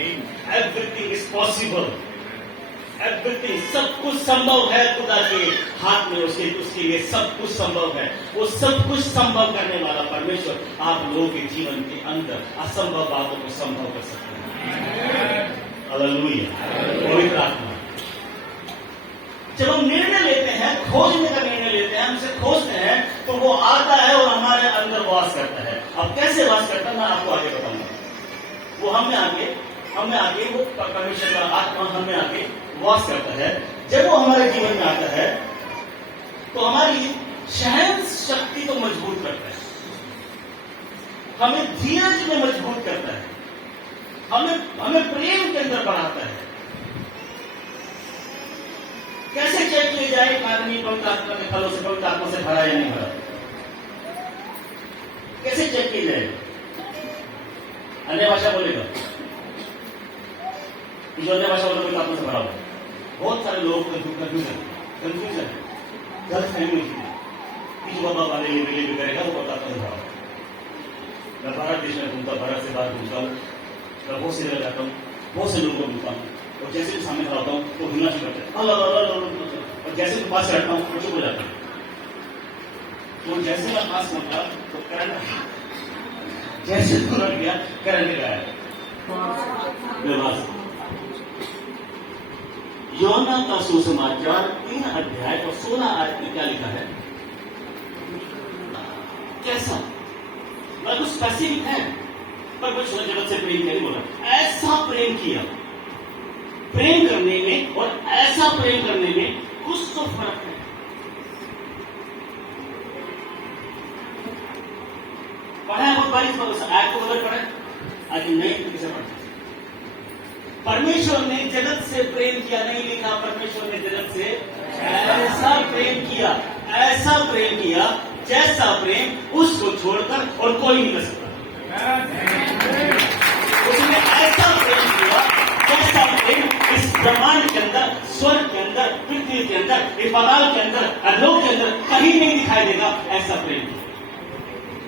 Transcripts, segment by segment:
Everything is possible. Everything, सब कुछ संभव है खुदा के हाथ में, उसके लिए सब कुछ संभव है। वो सब कुछ संभव करने वाला परमेश्वर आप लोगों के जीवन के अंदर असंभव बातों को संभव कर सकते हैं। हालेलुया। पवित्र आत्मा, जब हम निर्णय लेते हैं, खोजने का निर्णय लेते हैं, हमसे खोजते हैं, तो वो आता है और हमारे अंदर वास करता है। अब कैसे वास करता है मैं आपको आगे बताऊंगा। वो हमें आगे वो परमेश्वर का आत्मा हमें आगे वास करता है। जब वो हमारे जीवन में आता है तो हमारी सहन शक्ति को मजबूत करता है, हमें धीरज में मजबूत करता है, हमें प्रेम के अंदर बढ़ाता है। कैसे चेक किया जाए आदमी पवित्र आत्मा के फलों से, पवित्र आत्मा से भरा या नहीं भरा? कैसे चेक किया जाए? अन्य भाषा बोलेगा, जो अन्य भाषा बोलेगा पवित्र आत्मा से भरा हुआ। बहुत सारे लोगों को कंफ्यूजन गलत फहमी कि जो बाबा वाले भी करेगा वो पवित्र आत्मा से भरा हुआ। मैं भारत देश में घूमता, भारत से बाहर घूमता हूँ, मैं बहुत से जगह जाता हूँ, बहुत से लोगों को मिलता हूँ, और जैसे भी सामने खड़ा होता हूँ तो हिलना शुरू करते हैं, और जैसे मैं पास से हटता हूँ तो चुप हो जाता हूँ। तो जैसे मैं पास पहुंचा तो करंट, जैसे तुरंत गया करंट गया। योना का सुसमाचार 3 अध्याय और 16 आयत में क्या लिखा है? कैसा मतलब कुछ स्पेसिफिक है, पर कुछ जगत से प्रेम नहीं बोला, ऐसा प्रेम किया। प्रेम करने में और ऐसा प्रेम करने में कुछ तो फर्क है। पढ़ा है बहुत बारी आयत को बदल पढ़े, आज नहीं तो किसे पढ़ा? परमेश्वर ने जगत से प्रेम किया नहीं लिखा, परमेश्वर ने जगत से ऐसा प्रेम किया, ऐसा प्रेम किया जैसा प्रेम उसको छोड़कर और कोई नहीं कर सकता। उसने ऐसा प्रेम किया जैसा प्रेम इस ब्रह्मांड के अंदर, स्वर्ग के अंदर, पृथ्वी के अंदर, पाताल के अंदर, अधोलोक के अंदर कहीं नहीं दिखाई देगा। ऐसा प्रेम किया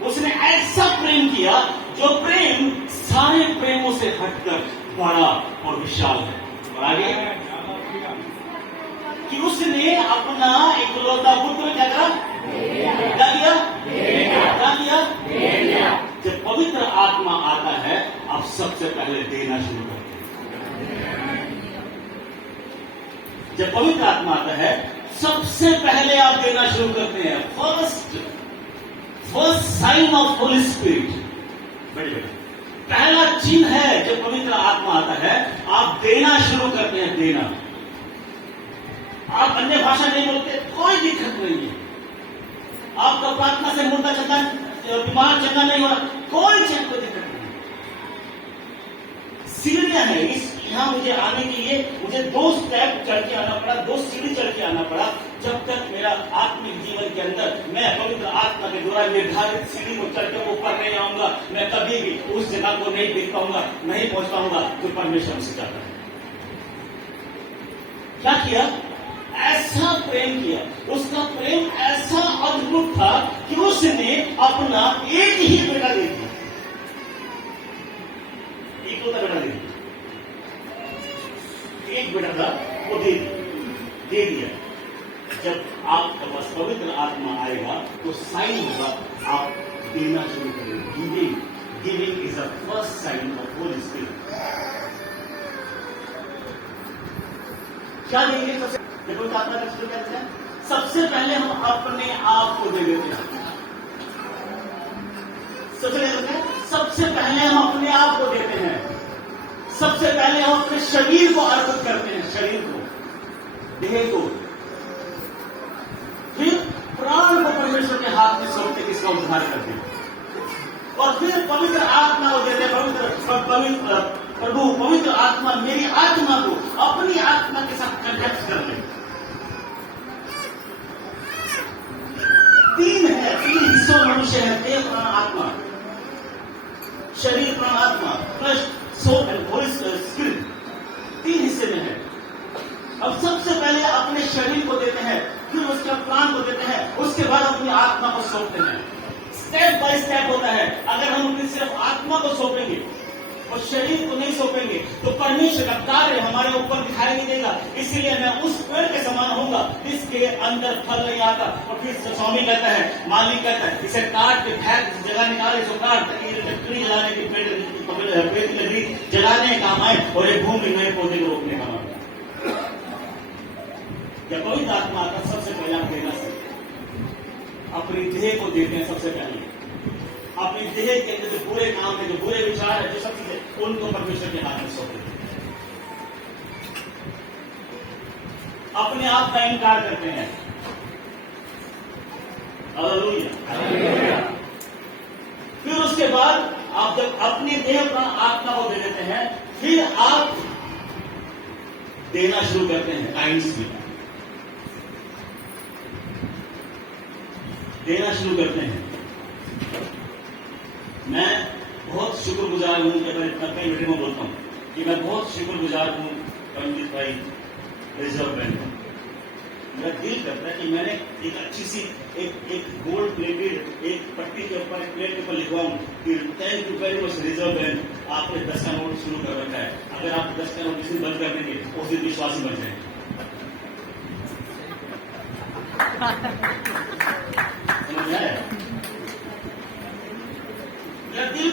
उसने, ऐसा प्रेम किया जो प्रेम सारे प्रेमों से हटकर बड़ा और विशाल है। और आगे कि उसने अपना इकलौता पुत्र क्या करा? क्या किया? जब पवित्र आत्मा आता है आप सबसे पहले देना शुरू करते हैं। जब पवित्र आत्मा आता है सबसे पहले आप देना शुरू करते हैं। First sign of Holy Spirit, पहला चिन्ह है जब पवित्र आत्मा आता है आप देना शुरू करते हैं। देना, आप अन्य भाषा नहीं बोलते, कोई दिक्कत नहीं है। आपका प्रार्थना से मुर्दा चलता, बीमार चलना नहीं हो रहा, कोई दिक्कत नहीं। सीढ़ियां है, यहां मुझे आने के लिए मुझे 2 स्टेप चढ़ के आना पड़ा, 2 सीढ़ी चढ़ के आना पड़ा। जब तक मेरा आत्मिक जीवन के अंदर मैं पवित्र आत्मा के द्वारा निर्धारित सीढ़ी को चढ़ के ऊपर नहीं आऊंगा, मैं कभी भी उस जगह को नहीं देख पाऊंगा, नहीं पहुंच पाऊंगा जो परमेश्वर हमसे चाहता है। क्या किया? ऐसा प्रेम किया। उसका प्रेम ऐसा अद्भुत था कि उसने अपना एक ही बेटा दे दिया, इकलौता बेटा दे दिया। एक बेटा था वो दे दिया। जब आपके पास पवित्र आत्मा आएगा तो साइन होगा, आप देना शुरू करेंगे। Giving is the first sign of Holy Spirit. क्या देंगे? पवित्र आत्मा का शुरू कहते हैं सबसे पहले हम अपने आप को दे देते हैं। सबसे पहले हम अपने आप को देते हैं। सबसे पहले हम अपने शरीर को अर्पित करते हैं, शरीर को, देह को, फिर प्राण को परमेश्वर के हाथ में सौंपते, किसका उद्धार करते हैं, और फिर पवित्र आत्मा को देते हैं। प्रभु पवित्र आत्मा मेरी आत्मा को अपनी आत्मा के साथ कनेक्ट कर ले। 3 हिस्सों मनुष्य है, देह, प्राण, आत्मा। शरीर, प्राण, आत्मा, flesh, soul and Holy Spirit 3 हिस्से में है। अब सबसे पहले अपने शरीर को देते हैं, फिर उसके प्राण को देते हैं, उसके बाद अपनी आत्मा को सौंपते हैं। स्टेप बाय स्टेप होता है। अगर हम अपनी सिर्फ आत्मा को सौंपेंगे और शरीर को नहीं सौंपेंगे तो परमेश्वर का कार्य हमारे ऊपर दिखाई नहीं देगा। इसीलिए मैं उस पेड़ के समान होऊंगा जिसके अंदर फल नहीं आता। और फिर स्वामी कहता है, मालिक कहता है, इसे काट के फेंक, जगह निकाले, इसको काट ताकि लकड़ी जलाने की पेड़ की लकड़ी जलाने का काम आए और ये भूमि नए पौधे को रोकने का काम। जब पवित्र आत्मा आता सबसे पहले आप देना सीखें, अपनी देह को देते हैं। सबसे पहले अपनी देह के अंदर जो बुरे काम है, जो बुरे विचार है, जो सब चीजें, उनको परमेश्वर के हाथ में सौंप देते हैं। अपने आप का इनकार करते हैं। हालेलुया। फिर उसके बाद आप जब अपनी देह का आत्मा को दे देते हैं, फिर आप देना शुरू करते हैं। काइंड्स में देना शुरू करते हैं। मैं बहुत शुक्रगुजार हूं कि मैं कई मीटिंग में बोलता हूं कि मैं बहुत शुक्रगुजार हूं पंडित भाई रिजर्व बैंक का। मेरा दिल करता है कि मैंने एक अच्छी सी एक गोल्ड प्लेटेड एक पट्टी के ऊपर, एक प्लेट के ऊपर लिखवाऊं कि thank you very much reserve bank, आपने 10 का नोट शुरू कर रखा है। अगर आप 10 का नोट जिस दिन बंद कर देंगे उस दिन विश्वासी बन जाएंगे। समझ में आया? मेरा दिल